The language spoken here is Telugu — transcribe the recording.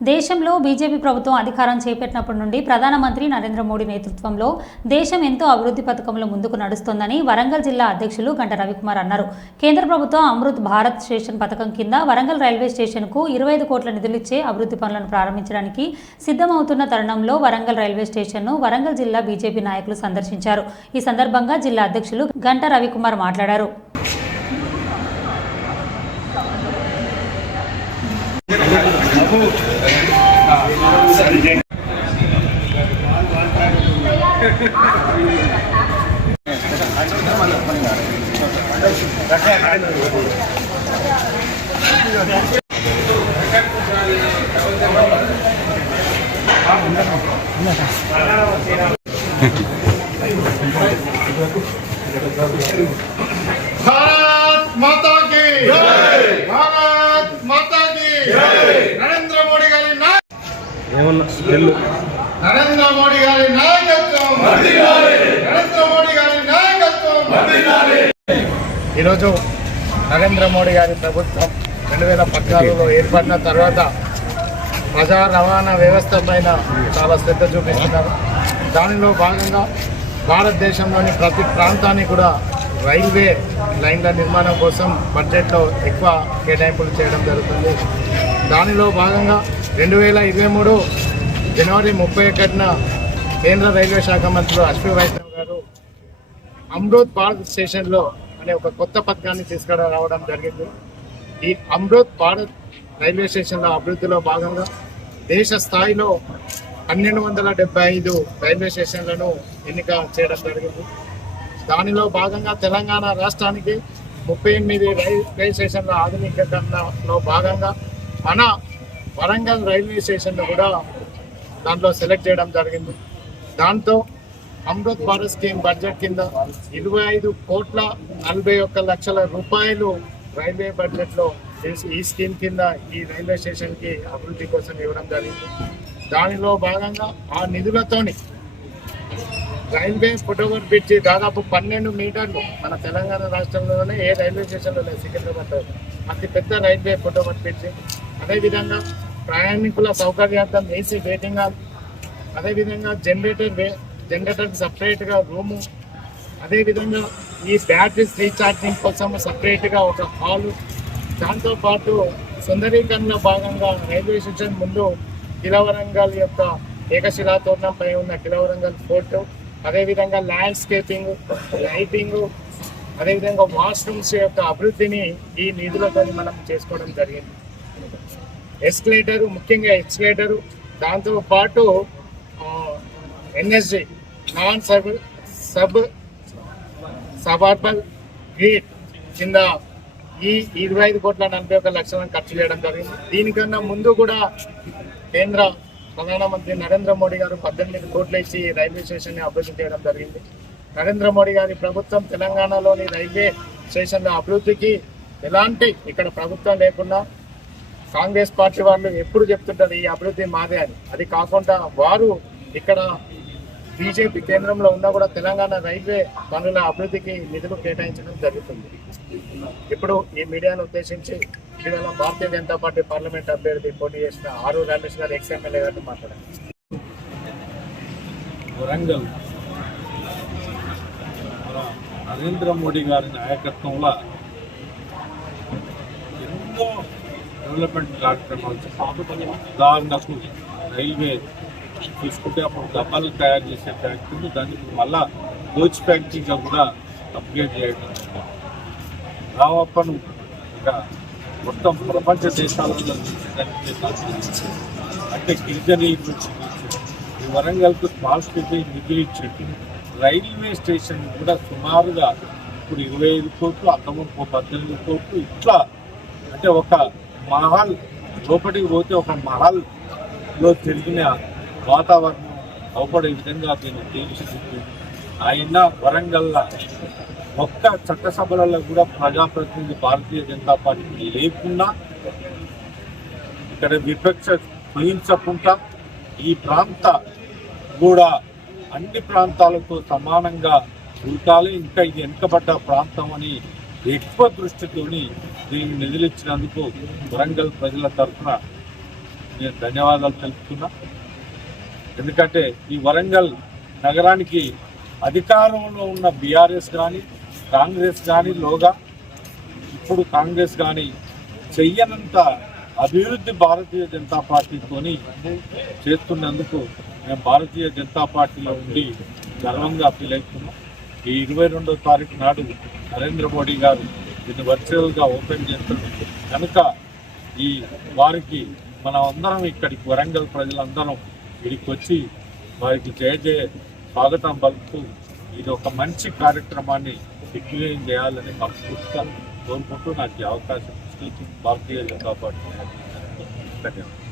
దేశంలో బీజేపీ ప్రభుత్వం అధికారం చేపట్టినప్పటి నుండి ప్రధానమంత్రి నరేంద్ర మోడీ నేతృత్వంలో దేశం ఎంతో అభివృద్ధి పథకంలో ముందుకు నడుస్తోందని వరంగల్ జిల్లా అధ్యక్షులు గంట రవికుమార్ అన్నారు. కేంద్ర ప్రభుత్వం అమృత్ భారత్ స్టేషన్ పథకం కింద వరంగల్ రైల్వే స్టేషన్కు 25 కోట్ల నిధులిచ్చే అభివృద్ధి పనులను ప్రారంభించడానికి సిద్ధమవుతున్న తరుణంలో వరంగల్ రైల్వే స్టేషన్ను వరంగల్ జిల్లా బీజేపీ నాయకులు సందర్శించారు. ఈ సందర్భంగా జిల్లా అధ్యక్షులు గంట రవికుమార్ మాట్లాడారు. भारत माता की जय, भारत माता की जय। नरेंद्र मोदी गारी नरेंद्र मोदी गारी नायकत्వం नरेंद्र मोदी गारी नायकत्వం ఈరోజు నరేంద్ర మోడీ గారి ప్రభుత్వం 2014లో ఏర్పడిన తర్వాత ప్రజా రవాణా వ్యవస్థ పైన చాలా శ్రద్ధ చూపిస్తున్నారు. దానిలో భాగంగా భారతదేశంలోని ప్రతి ప్రాంతానికి కూడా రైల్వే లైన్ల నిర్మాణం కోసం బడ్జెట్లో ఎక్కువ కేటాయింపులు చేయడం జరుగుతుంది. దానిలో భాగంగా 2023 జనవరి 31న కేంద్ర రైల్వే శాఖ మంత్రులు అశ్విని వైష్ణవ్ గారు అమృత్ భారత్ స్టేషన్లో అనే ఒక కొత్త పథకాన్ని తీసుకురావడం జరిగింది. ఈ అమృత్ భారత్ రైల్వే స్టేషన్ల అభివృద్ధిలో భాగంగా దేశ స్థాయిలో 1275 రైల్వే స్టేషన్లను ఎన్నిక చేయడం జరిగింది. దానిలో భాగంగా తెలంగాణ రాష్ట్రానికి 38 రైల్వే స్టేషన్ల ఆధునికీకరణలో భాగంగా మన వరంగల్ రైల్వే స్టేషన్ను కూడా దాంట్లో సెలెక్ట్ చేయడం జరిగింది. దాంతో అమృత్ భారత్ స్కీమ్ బడ్జెట్ కింద 25 కోట్ల 41 లక్షల రూపాయలు రైల్వే బడ్జెట్లో ఈ స్కీమ్ కింద ఈ రైల్వే స్టేషన్కి అభివృద్ధి కోసం ఇవ్వడం జరిగింది. దానిలో భాగంగా ఆ నిధులతోని రైల్వే ఫుట్ఓవర్ బ్రిడ్జి దాదాపు 12 మీటర్లు మన తెలంగాణ రాష్ట్రంలోనే ఏ రైల్వే స్టేషన్లో లేదు, సికింద్రాబాద్లో అతి పెద్ద రైల్వే ఫుట్ఓవర్ బ్రిడ్జి. అదేవిధంగా ప్రయాణికుల సౌకర్యార్థం ఏసీ వెయిటింగ్ హాల్, అదేవిధంగా జనరేటర్ సపరేట్గా రూము, అదేవిధంగా ఈ బ్యాటరీస్ రీఛార్జింగ్ కోసం సపరేట్గా ఒక హాలు, దాంతోపాటు సుందరీకరణలో భాగంగా రైల్వే స్టేషన్ ముందు కిలవరంగల్ యొక్క ఏకశిలా తోరణంపై ఉన్న కిలవరంగల్ ఫోర్టు, అదేవిధంగా ల్యాండ్స్కేపింగ్, లైటింగ్, అదేవిధంగా వాష్రూమ్స్ యొక్క అభివృద్ధిని ఈ నిధులతో మనం చేసుకోవడం జరిగింది. ఎస్కలేటరు, ముఖ్యంగా ఎస్కలేటరు, దాంతోపాటు ఎన్ఎస్జి నాన్ సబర్బన్ గ్రిడ్ కింద ఈ 25 కోట్ల 41 లక్షలను ఖర్చు చేయడం జరిగింది. దీనికన్నా ముందు కూడా కేంద్ర ప్రధానమంత్రి నరేంద్ర మోడీ గారు 18 కోట్లు ఇచ్చి రైల్వే స్టేషన్ని అభివృద్ధి చేయడం జరిగింది. నరేంద్ర మోడీ గారి ప్రభుత్వం తెలంగాణలోని రైల్వే స్టేషన్ల అభివృద్ధికి ఎలాంటి ఇక్కడ ప్రభుత్వం లేకుండా కాంగ్రెస్ పార్టీ వాళ్ళు ఎప్పుడు చెప్తుంటారు ఈ అభివృద్ధి మాదే అని. అది కాకుండా వారు ఇక్కడ బీజేపీ కేంద్రంలో ఉన్నా కూడా తెలంగాణ రైల్వే పనుల అభివృద్ధికి నిధులు కేటాయించడం జరుగుతుంది. ఇప్పుడు ఈ మీడియాను ఉద్దేశించి ఇటీవల భారతీయ జనతా పార్టీ పార్లమెంట్ అభ్యర్థి పోటీ చేసిన ఆరు రమేష్ గారు ఎక్స్ఎమ్మెల్యే గారిని మాట్లాడారు. వరంగల్ నరేంద్ర మోడీ గారి నాయకత్వంలో ఎన్నో డెవలప్మెంట్ కార్యక్రమాలు, ఉదాహరణకు రైల్వే తీసుకుంటే అప్పుడు డబ్బాలు తయారు చేసే ఫ్యాక్టరీలు దానికి మళ్ళా కోచ్ ఫ్యాక్టరీగా కూడా అప్గ్రేడ్ చేయడం, రావప్పను ఇంకా మొత్తం ప్రపంచ దేశాలలో అంటే గిరిజనీయుల నుంచి ఈ వరంగల్కు స్మాల్ సిటీ నిధులు ఇచ్చేట్టు రైల్వే స్టేషన్ కూడా సుమారుగా ఇప్పుడు 25 కోట్లు, అంతకుముందు 18 కోట్లు, ఇట్లా అంటే ఒక మహల్ లోపలికి పోతే ఒక మహల్లో తిరిగిన వాతావరణం అవపడే విధంగా దీన్ని తీర్చిదిద్ది ఆయన వరంగల్లా ఒక్క చట్టసభలలో కూడా ప్రజాప్రతినిధి భారతీయ జనతా పార్టీ లేకున్నా ఇక్కడ విపక్ష వహించకుండా ఈ ప్రాంత కూడా అన్ని ప్రాంతాలతో సమానంగా ఉండాలి. ఇంకా ఇది వెనుకబడ్డ ప్రాంతం అని ఎక్కువ దృష్టితోని దీన్ని నిధులిచ్చినందుకు వరంగల్ ప్రజల తరఫున నేను ధన్యవాదాలు తెలుపుతున్నా. ఎందుకంటే ఈ వరంగల్ నగరానికి అధికారంలో ఉన్న బీఆర్ఎస్ కానీ కాంగ్రెస్ కానీ ఇప్పుడు కాంగ్రెస్ కానీ చెయ్యనంత అభివృద్ధి భారతీయ జనతా పార్టీతోని చేస్తున్నందుకు మేము భారతీయ జనతా పార్టీలో ఉండి గర్వంగా ఫీల్ అవుతున్నాం. ఈ 22వ తారీఖు నాడు నరేంద్ర మోడీ గారు దీన్ని వర్చువల్గా ఓపెన్ చేస్తారు కనుక ఈ వారికి మనం అందరం ఇక్కడికి వరంగల్ ప్రజలందరం ఇక్కడికి వచ్చి వారికి జయ స్వాగతం పలుకుతూ ఇది ఒక మంచి కార్యక్రమాన్ని దిగ్విజయం చేయాలని మనస్ఫూర్తిగా కోరుకుంటూ నాకు ఈ అవకాశం ఇచ్చి భారతీయ జనతా పార్టీ ధన్యవాదాలు.